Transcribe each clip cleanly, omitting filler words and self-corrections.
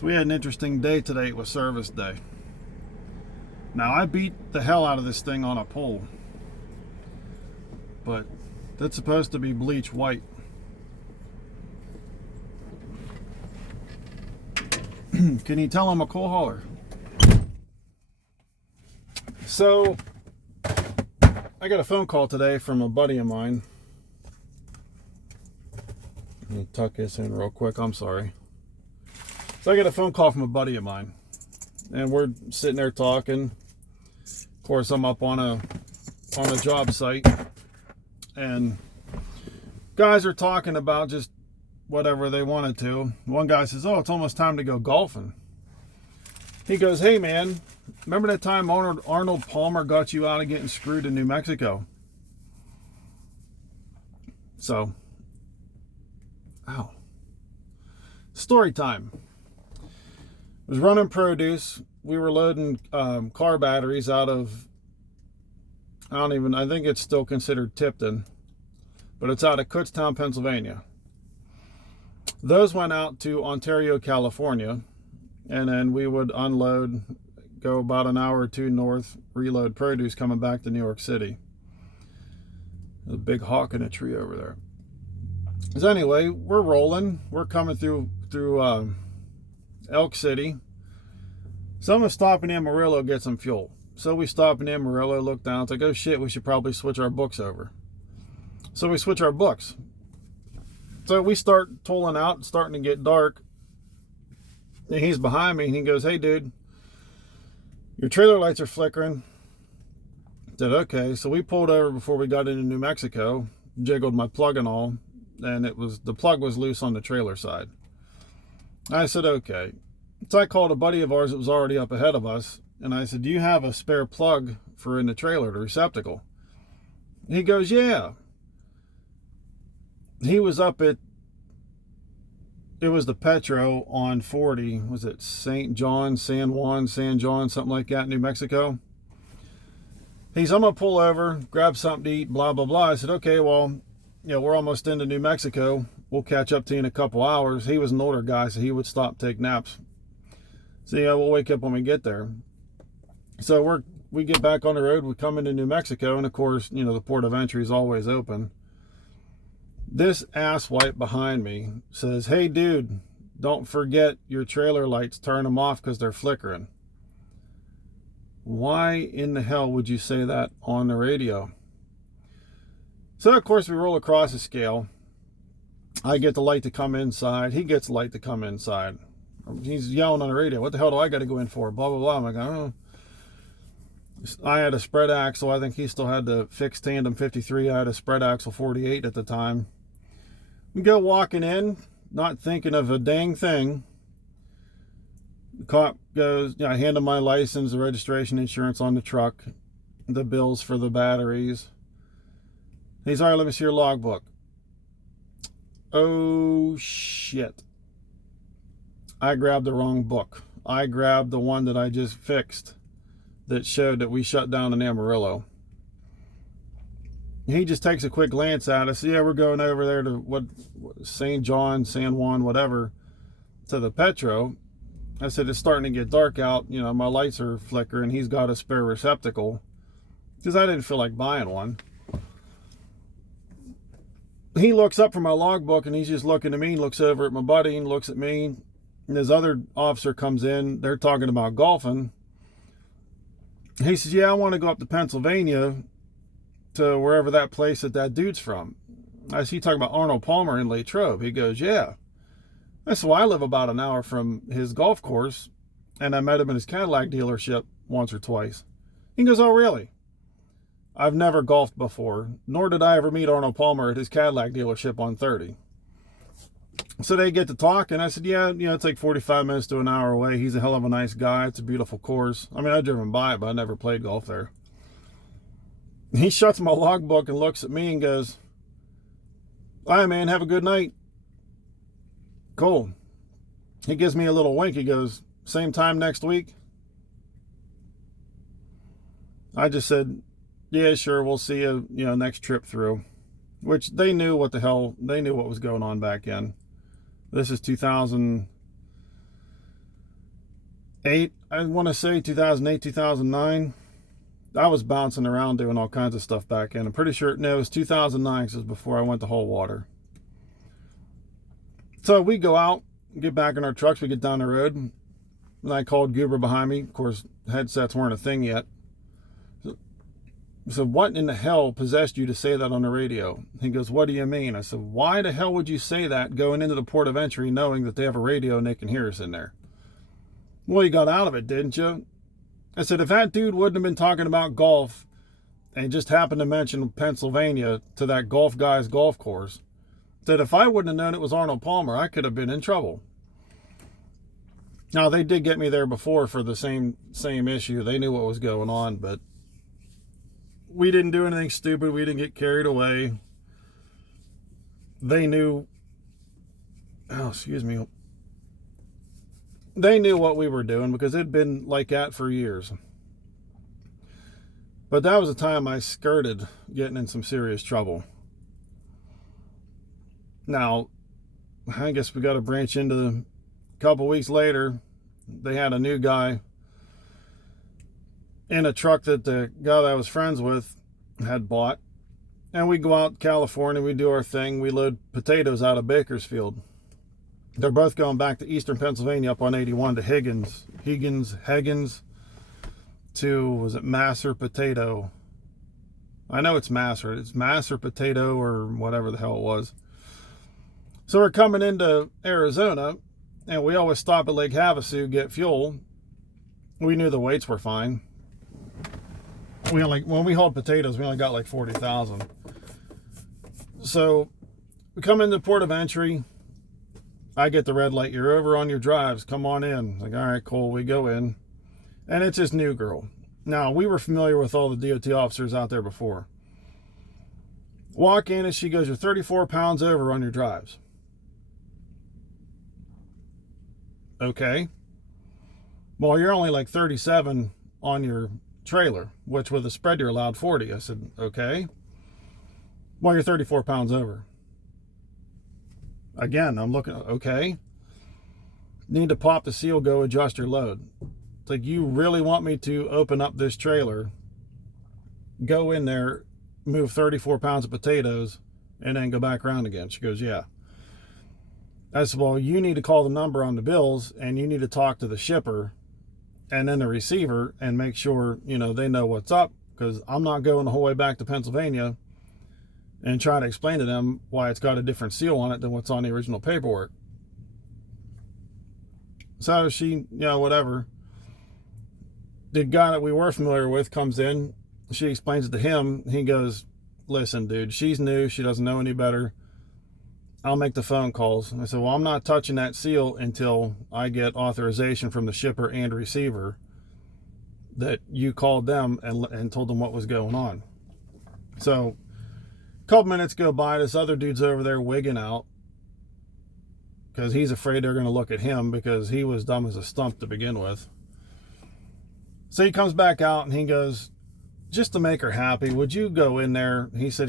So we had an interesting day today. It was service day. Now I beat the hell out of this thing on a pole, but that's supposed to be bleach white. Can you tell I'm a coal hauler? So I got a phone call today from a buddy of mine. Let me tuck this in real quick. I'm sorry. So I got a phone call from a buddy of mine, and we're sitting there talking. Of course, I'm up on a job site, and guys are talking about just whatever they wanted to. One guy says, "Oh, it's almost time to go golfing." He goes, "Hey man, remember that time Arnold Palmer got you out of getting screwed in New Mexico?" So, story time. Was running produce. We were loading car batteries out of, I think it's still considered Tipton, but it's out of Kutztown, Pennsylvania. Those went out to Ontario, California, and then we would unload, go about an hour or two north, reload produce coming back to New York City. There's a big hawk in a tree over there. So anyway, we're rolling. We're coming through Elk City. So I'm going to stop in Amarillo, get some fuel. So we stop in Amarillo, look down, it's like, oh shit, we should probably switch our books over. So we switch our books. So we start tolling out, it's starting to get dark. And he's behind me, and he goes, "Hey dude, your trailer lights are flickering." I said, okay. So we pulled over before we got into New Mexico, jiggled my plug and all, and the plug was loose on the trailer side. I said, okay. So I called a buddy of ours that was already up ahead of us, and I said, "Do you have a spare plug for in the trailer, the receptacle?" He goes, "Yeah." He was up at, it was the Petro on 40, was it St. John, San Juan, San John, something like that, New Mexico. He's, "I'm going to pull over, grab something to eat, blah, blah, blah." I said, okay, well, we're almost into New Mexico. We'll catch up to you in a couple hours. He was an older guy, so he would stop, take naps. So we'll wake up when we get there. So we get back on the road, we come into New Mexico, and of course, the port of entry is always open. This asswipe behind me says, "Hey dude, don't forget your trailer lights, turn them off because they're flickering." Why in the hell would you say that on the radio? So of course we roll across the scale. I get the light to come inside. He gets the light to come inside. He's yelling on the radio, "What the hell do I got to go in for?" Blah, blah, blah. I'm like, I don't know. I had a spread axle. I think he still had the fixed tandem 53. I had a spread axle 48 at the time. We go walking in, not thinking of a dang thing. The cop goes, I hand him my license, the registration, insurance on the truck, the bills for the batteries. He's, "All right, let me see your logbook." Oh shit. I grabbed the wrong book. I grabbed the one that I just fixed that showed that we shut down in Amarillo. He just takes a quick glance at us. "Yeah, we're going over there to St. John, San Juan, whatever, to the Petro." I said, "It's starting to get dark out. My lights are flickering." He's got a spare receptacle because I didn't feel like buying one. He looks up from my logbook, and he's just looking at me, looks over at my buddy, and looks at me. And his other officer comes in. They're talking about golfing. He says, "Yeah, I want to go up to Pennsylvania to wherever that place that dude's from." I see, talking about Arnold Palmer in Latrobe. He goes, "Yeah." I said, "Well, I live about an hour from his golf course, and I met him in his Cadillac dealership once or twice." He goes, "Oh, really?" I've never golfed before, nor did I ever meet Arnold Palmer at his Cadillac dealership on 30. So they get to talk, and I said, "Yeah, it's like 45 minutes to an hour away. He's a hell of a nice guy. It's a beautiful course. I've driven by it, but I never played golf there." He shuts my logbook and looks at me and goes, "All right, man, have a good night." Cool. He gives me a little wink. He goes, "Same time next week?" I just said, "Yeah, sure, we'll see you, next trip through." Which they knew what was going on back in. This is 2000, I want to say 2008, 2009. I was bouncing around doing all kinds of stuff back then. I'm pretty sure, no, it was 2009 because it was before I went to whole water. So we go out, get back in our trucks, we get down the road, and I called Goober behind me. Of course, headsets weren't a thing yet. So what in the hell possessed you to say that on the radio? He goes, what do you mean? I said, why the hell would you say that going into the port of entry knowing that they have a radio and they can hear us in there? Well, you got out of it, didn't you? I said, if that dude wouldn't have been talking about golf and just happened to mention Pennsylvania to that golf guy's golf course, that if I wouldn't have known it was Arnold Palmer, I could have been in trouble. Now, they did get me there before for the same issue. They knew what was going on, but we didn't do anything stupid. We didn't get carried away. They knew, they knew what we were doing because it'd been like that for years. But that was the time I skirted getting in some serious trouble. Now, I guess we got to branch into a couple weeks later. They had a new guy in a truck that the guy that I was friends with had bought. And we go out to California, we do our thing, we load potatoes out of Bakersfield. They're both going back to eastern Pennsylvania up on 81 to Higgins, to, was it Masser Potato? I know it's Masser. It's Masser Potato or whatever the hell it was. So we're coming into Arizona, and we always stop at Lake Havasu, get fuel. We knew the weights were fine. When we hauled potatoes, we only got like 40,000. So we come into the port of entry. I get the red light. You're over on your drives. Come on in. Like, all right, cool. We go in. And it's this new girl. Now, we were familiar with all the DOT officers out there before. Walk in and she goes, you're 34 pounds over on your drives. Okay. Well, you're only like 37 on your trailer, which with a spread you're allowed 40. I said, okay. Well, you're 34 pounds over. Again, I'm looking, okay. Need to pop the seal, go adjust your load. It's like, you really want me to open up this trailer, go in there, move 34 pounds of potatoes, and then go back around again? She goes, yeah. I said, well, you need to call the number on the bills, and you need to talk to the shipper and then the receiver and make sure, they know what's up, because I'm not going the whole way back to Pennsylvania and try to explain to them why it's got a different seal on it than what's on the original paperwork. So she, whatever. The guy that we were familiar with comes in. She explains it to him. He goes, listen, dude, she's new. She doesn't know any better. I'll make the phone calls. I said, well, I'm not touching that seal until I get authorization from the shipper and receiver that you called them and told them what was going on. So a couple minutes go by. This other dude's over there wigging out because he's afraid they're going to look at him because he was dumb as a stump to begin with. So he comes back out and he goes, just to make her happy, would you go in there? He said,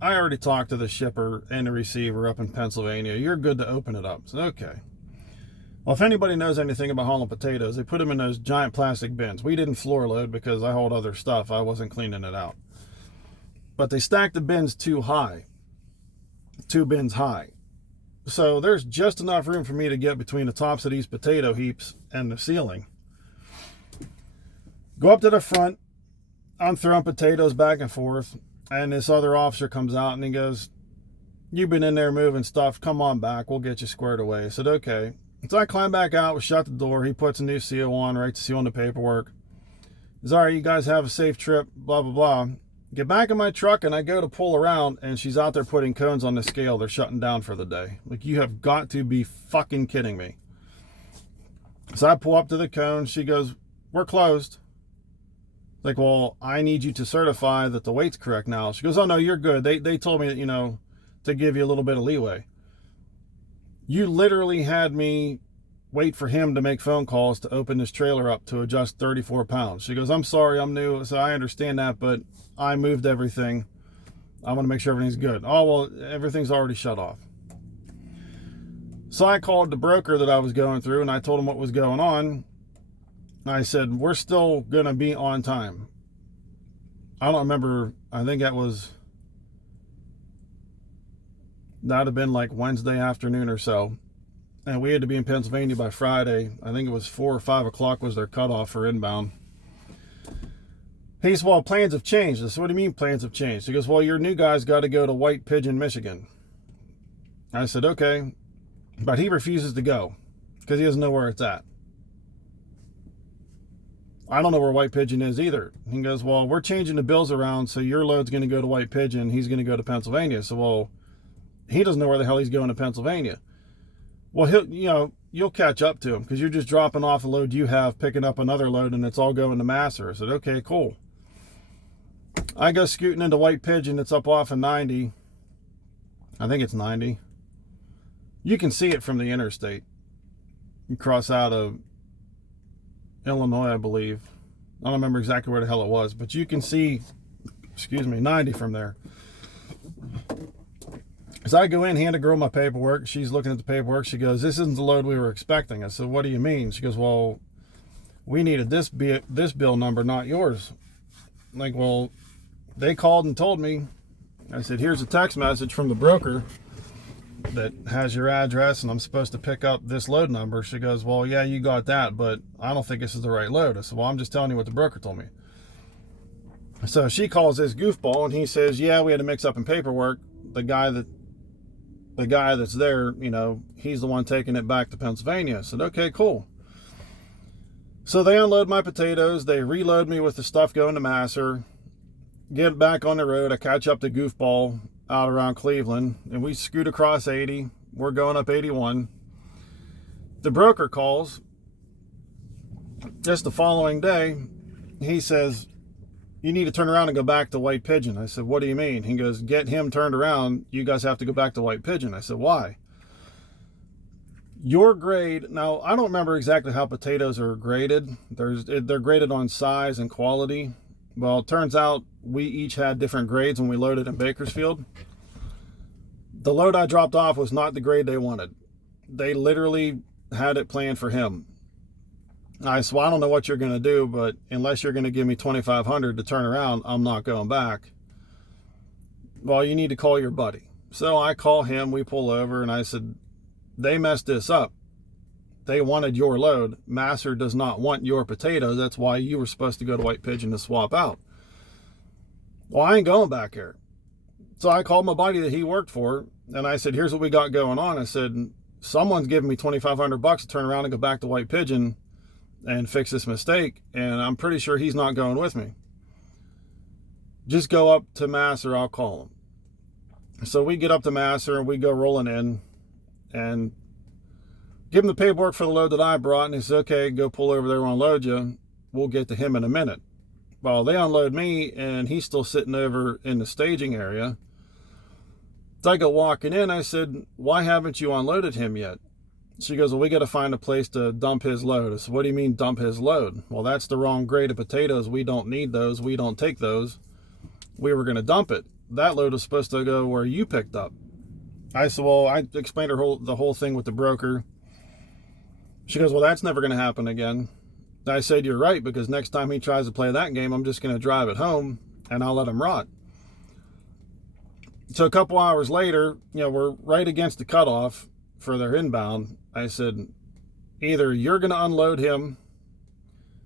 I already talked to the shipper and the receiver up in Pennsylvania. You're good to open it up. I said, okay. Well, if anybody knows anything about hauling potatoes, they put them in those giant plastic bins. We didn't floor load because I hauled other stuff. I wasn't cleaning it out. But they stacked the bins too high. 2 bins high. So there's just enough room for me to get between the tops of these potato heaps and the ceiling. Go up to the front. I'm throwing potatoes back and forth, and this other officer comes out and he goes, you've been in there moving stuff. Come on back. We'll get you squared away. I said, okay. So I climb back out. We shut the door. He puts a new seal on, writes the seal on the paperwork. He says, all right, you guys have a safe trip, blah, blah, blah. Get back in my truck, and I go to pull around, and she's out there putting cones on the scale. They're shutting down for the day. Like, you have got to be fucking kidding me. So I pull up to the cone. She goes, we're closed. Like, well, I need you to certify that the weight's correct now. She goes, oh, no, you're good. They told me that, to give you a little bit of leeway. You literally had me wait for him to make phone calls to open this trailer up to adjust 34 pounds. She goes, I'm sorry, I'm new. So I understand that, but I moved everything. I want to make sure everything's good. Oh, well, everything's already shut off. So I called the broker that I was going through, and I told him what was going on. I said, we're still going to be on time. I don't remember. I think that'd have been like Wednesday afternoon or so. And we had to be in Pennsylvania by Friday. I think it was 4 or 5 o'clock was their cutoff for inbound. He said, well, plans have changed. I said, what do you mean plans have changed? He goes, well, your new guy's got to go to White Pigeon, Michigan. I said, okay. But he refuses to go because he doesn't know where it's at. I don't know where White Pigeon is either. He goes, well, we're changing the bills around, so your load's going to go to White Pigeon. He's going to go to Pennsylvania. So, well, he doesn't know where the hell he's going to Pennsylvania. Well, you'll catch up to him because you're just dropping off a load you have, picking up another load, and it's all going to Masser. I said, okay, cool. I go scooting into White Pigeon. It's up off of 90. I think it's 90. You can see it from the interstate. You cross out of Illinois, I believe. I don't remember exactly where the hell it was, but you can see, 90 from there. As I go in, hand a girl my paperwork. She's looking at the paperwork. She goes, this isn't the load we were expecting. I said, what do you mean? She goes, well, we needed this bill number, not yours. I'm like, well, they called and told me. I said, here's a text message from the broker that has your address, and I'm supposed to pick up this load number. She goes, well, yeah, you got that, but I don't think this is the right load. I said, well, I'm just telling you what the broker told me. So she calls this goofball, and he says, yeah, we had a mix up in paperwork. The guy that's there, he's the one taking it back to Pennsylvania. I said, okay, cool. So they unload my potatoes. They reload me with the stuff going to Masser. Get back on the road. I catch up to goofball out around Cleveland, and we scoot across 80. We're going up 81. The broker calls just the following day. He says, you need to turn around and go back to White Pigeon. I said, what do you mean? He goes, get him turned around. You guys have to go back to White Pigeon. I said, why? Your grade, now I don't remember exactly how potatoes are graded. They're graded on size and quality. Well, it turns out we each had different grades when we loaded in Bakersfield. The load I dropped off was not the grade they wanted. They literally had it planned for him. I said, well, I don't know what you're going to do, but unless you're going to give me $2,500 to turn around, I'm not going back. Well, you need to call your buddy. So I call him, we pull over, and I said, they messed this up. They wanted your load. Masser does not want your potatoes. That's why you were supposed to go to White Pigeon to swap out. Well, I ain't going back here. So I called my buddy that he worked for, and I said, here's what we got going on. I said, someone's giving me $2,500 to turn around and go back to White Pigeon and fix this mistake, and I'm pretty sure he's not going with me. Just go up to Masser, I'll call him. So we get up to Masser, and we go rolling in, and give him the paperwork for the load that I brought, and he said, okay, go pull over there, we'll unload you. We'll get to him in a minute. Well, they unload me, and he's still sitting over in the staging area. So I go walking in, I said, why haven't you unloaded him yet? She goes, well, we got to find a place to dump his load. I said, what do you mean dump his load? Well, that's the wrong grade of potatoes. We don't need those. We don't take those. We were going to dump it. That load was supposed to go where you picked up. I said, well, I explained the whole thing with the broker. She goes, well, that's never going to happen again. I said, you're right, because next time he tries to play that game, I'm just going to drive it home, and I'll let him rot. So a couple hours later, we're right against the cutoff for their inbound. I said, either you're going to unload him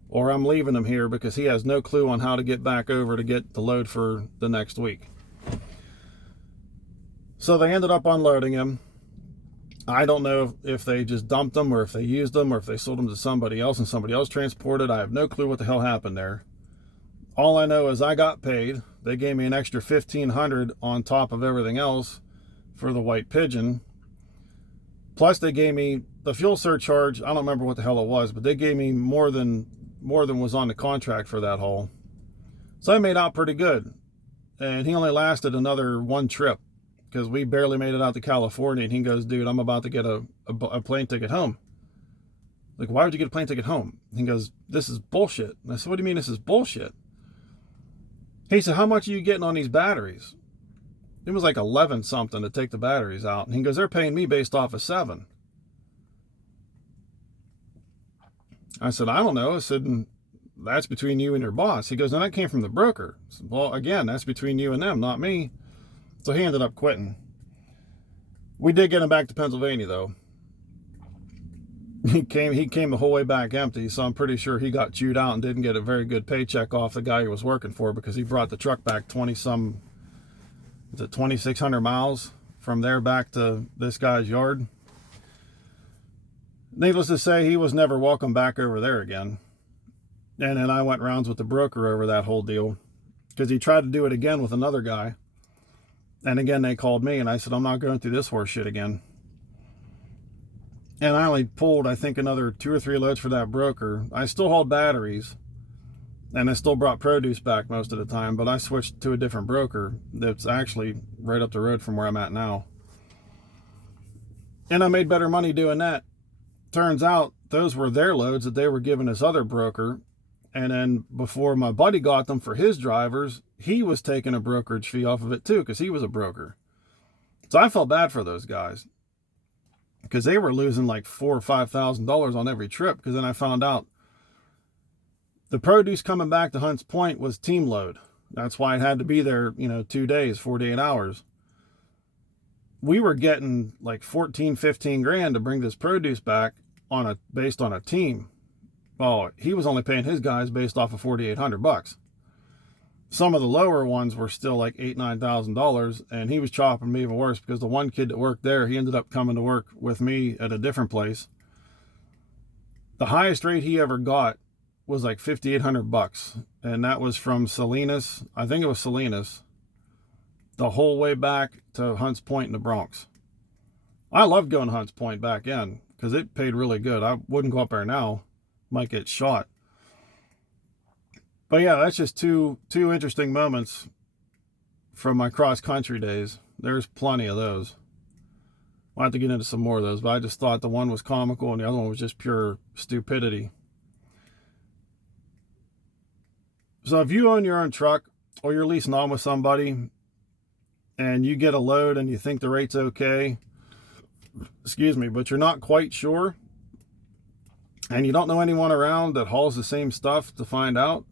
or I'm leaving him here because he has no clue on how to get back over to get the load for the next week. So they ended up unloading him. I don't know if they just dumped them or if they used them or if they sold them to somebody else and somebody else transported. I have no clue what the hell happened there. All I know is I got paid. They gave me an extra $1,500 on top of everything else for the White Pigeon. Plus they gave me the fuel surcharge. I don't remember what the hell it was, but they gave me more than was on the contract for that haul. So I made out pretty good. And he only lasted another one trip because we barely made it out to California. And he goes, dude, I'm about to get a plane ticket home. Like, why would you get a plane ticket home? He goes, this is bullshit. And I said, what do you mean this is bullshit? He said, how much are you getting on these batteries? It was like 11 something to take the batteries out. And he goes, they're paying me based off of 7. I said, I don't know. I said, that's between you and your boss. He goes, no, that came from the broker. I said, well, again, that's between you and them, not me. So he ended up quitting. We did get him back to Pennsylvania, though. He came the whole way back empty, so I'm pretty sure he got chewed out and didn't get a very good paycheck off the guy he was working for, because he brought the truck back 2,600 miles from there back to this guy's yard. Needless to say, he was never welcome back over there again. And then I went rounds with the broker over that whole deal, because he tried to do it again with another guy. And again, they called me, and I said, I'm not going through this horse shit again. And I only pulled, I think, another 2 or 3 loads for that broker. I still hauled batteries, and I still brought produce back most of the time, but I switched to a different broker that's actually right up the road from where I'm at now. And I made better money doing that. Turns out those were their loads that they were giving this other broker. And then before my buddy got them for his drivers, he was taking a brokerage fee off of it too, because he was a broker. So I felt bad for those guys, because they were losing like $4,000 or $5,000 on every trip. Because then I found out the produce coming back to Hunts Point was team load. That's why it had to be there, 2 days, 48 hours. We were getting like 14, 15 grand to bring this produce back based on a team. Well, he was only paying his guys based off of $4,800. Some of the lower ones were still like $8,000, $9,000, and he was chopping me even worse, because the one kid that worked there, he ended up coming to work with me at a different place. The highest rate he ever got was like $5,800, and that was from Salinas. I think it was Salinas, the whole way back to Hunts Point in the Bronx. I loved going to Hunts Point back in, because it paid really good. I wouldn't go up there now. Might get shot. But yeah, that's just two interesting moments from my cross-country days. There's plenty of those. I'll have to get into some more of those, but I just thought the one was comical and the other one was just pure stupidity. So if you own your own truck, or you're leasing on with somebody, and you get a load and you think the rate's okay, but you're not quite sure, and you don't know anyone around that hauls the same stuff to find out,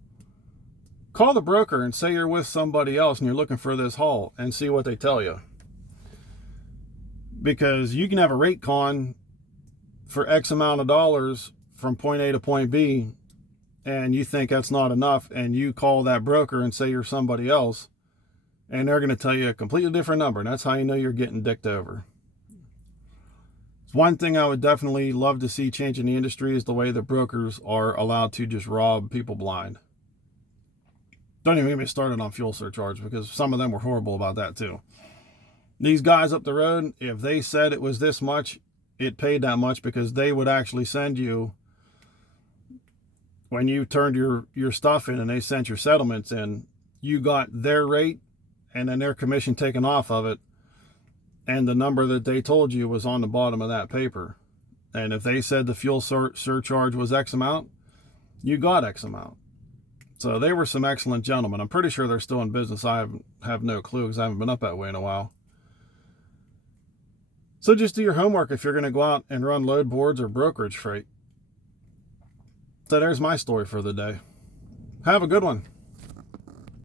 call the broker and say you're with somebody else and you're looking for this haul, and see what they tell you. Because you can have a rate con for X amount of dollars from point A to point B, and you think that's not enough, and you call that broker and say you're somebody else, and they're going to tell you a completely different number, and that's how you know you're getting dicked over. One thing I would definitely love to see change in the industry is the way the brokers are allowed to just rob people blind. Don't even get me started on fuel surcharge, because some of them were horrible about that too. These guys up the road, if they said it was this much, it paid that much, because they would actually send you, when you turned your stuff in and they sent your settlements in, you got their rate and then their commission taken off of it. And the number that they told you was on the bottom of that paper. And if they said the fuel surcharge was X amount, you got X amount. So they were some excellent gentlemen. I'm pretty sure they're still in business. I have no clue, because I haven't been up that way in a while. So just do your homework if you're going to go out and run load boards or brokerage freight. So there's my story for the day. Have a good one.